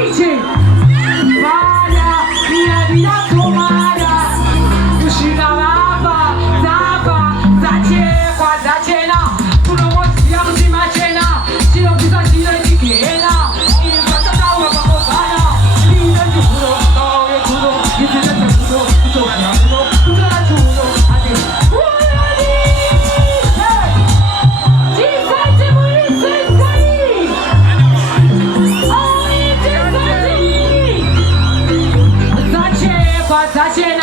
Dice, Maria, mia tua Maria, uscita lava, zapa, zaciekła, zaciena, promocja mzima cena, silopisa sile dikiena, i zaczynała pakowana, linę ci kuro, to je kuro, jedyne te kuro, to ja kuro, to na czuro, a ty, urani, hej, dziś mój synkani, oj, dziś zaciekła, zaciena,